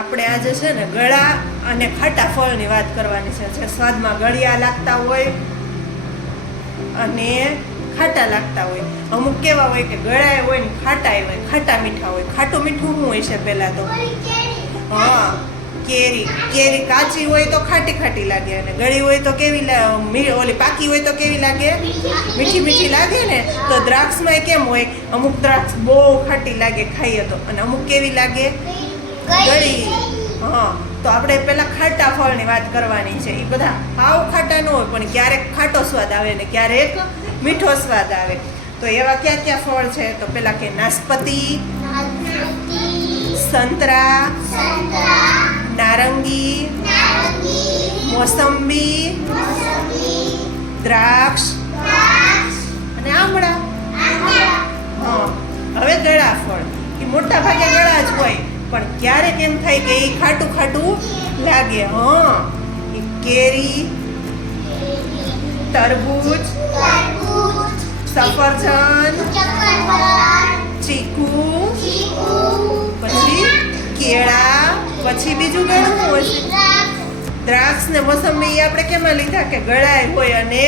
આપણે આજે છે ને ગળા અને ખાટા ફળની વાત કરવાની છે. જે સ્વાદમાં ગળિયા લાગતા હોય અને ખાટા લાગતા હોય. અમુક કેવા હોય કે ગળાય હોય ને ખાટાય હોય ખાટા મીઠા હોય. ખાટું મીઠું શું હોય છે પહેલાં તો? હા કેરી. કેરી કાચી હોય તો ખાટી ખાટી લાગે અને ગળી હોય તો કેવી ઓલી પાકી હોય તો કેવી લાગે? મીઠી મીઠી લાગે ને? તો દ્રાક્ષમાં કેમ હોય? અમુક દ્રાક્ષ બહુ ખાટી લાગે ખાઈએ તો. અને અમુક કેવી લાગે? ગળી હા તો આપણે પહેલાં ખાટા ફળની વાત કરવાની છે. એ બધા હાવ ખાટા ન હોય પણ ક્યારેક ખાટો સ્વાદ આવે ને ક્યારેક મીઠો સ્વાદ આવે. તો એવા ક્યાં ક્યાં ફળ છે? તો પહેલાં કે નાસપતિ સંતરા નારંગી મોસંબી દ્રાક્ષ અને આમળા. હા હવે ગળા ફળ. એ મોટા ભાગે પણ ક્યારેક એમ થાય કે એ ખાટું ખાટું લાગે? હા. કેરી, તરબૂચ, સફરજન, ચીકુ, પછી કેળા, પછી બીજું ઘણું છે. દ્રાક્ષ ને મોસંબી આપણે કેમાં લીધા કે ગળાય હોય અને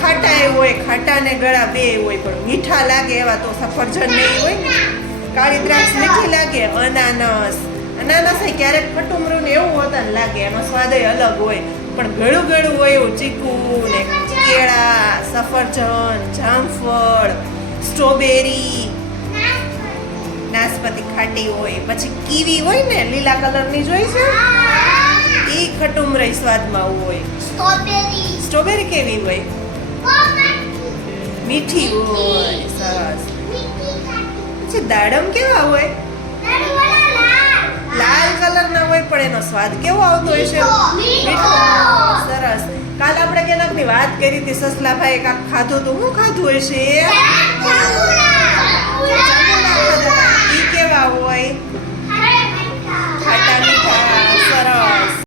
ખાટાય હોય? ખાટા ને ગળા બે હોય, પણ મીઠા લાગે એવા તો સફરજન નહીં હોય કાળી દ્રાક્ષ મીઠી લાગે અનાનસ. અનાનસ એ ક્યારેક ખટું ને એવું હોતા ને લાગે એનો સ્વાદ અલગ હોય. પણ ગળું ગળું હોય એવું ચીકુ ને કેળા સફરજન જામફળ સ્ટ્રોબેરી નાસપતી ખાટી હોય પછી કીવી હોય ને લીલા કલરની જોઈ છે? એ ખટુમરઈ સ્વાદમાં હોય. સ્ટ્રોબેરી. કેવી હોય? મીઠી હોય. છે? દાડમ કેવા હોય? લાલ. કલર ના હોય પણ એનો સ્વાદ કેવો આવતો હોય છે? સરસ. કાલ આપણે કેનાકની વાત કરી હતી સસલાભાઈ કાક ખાધું તો હું ખાધું હશે એ કેવા હોય?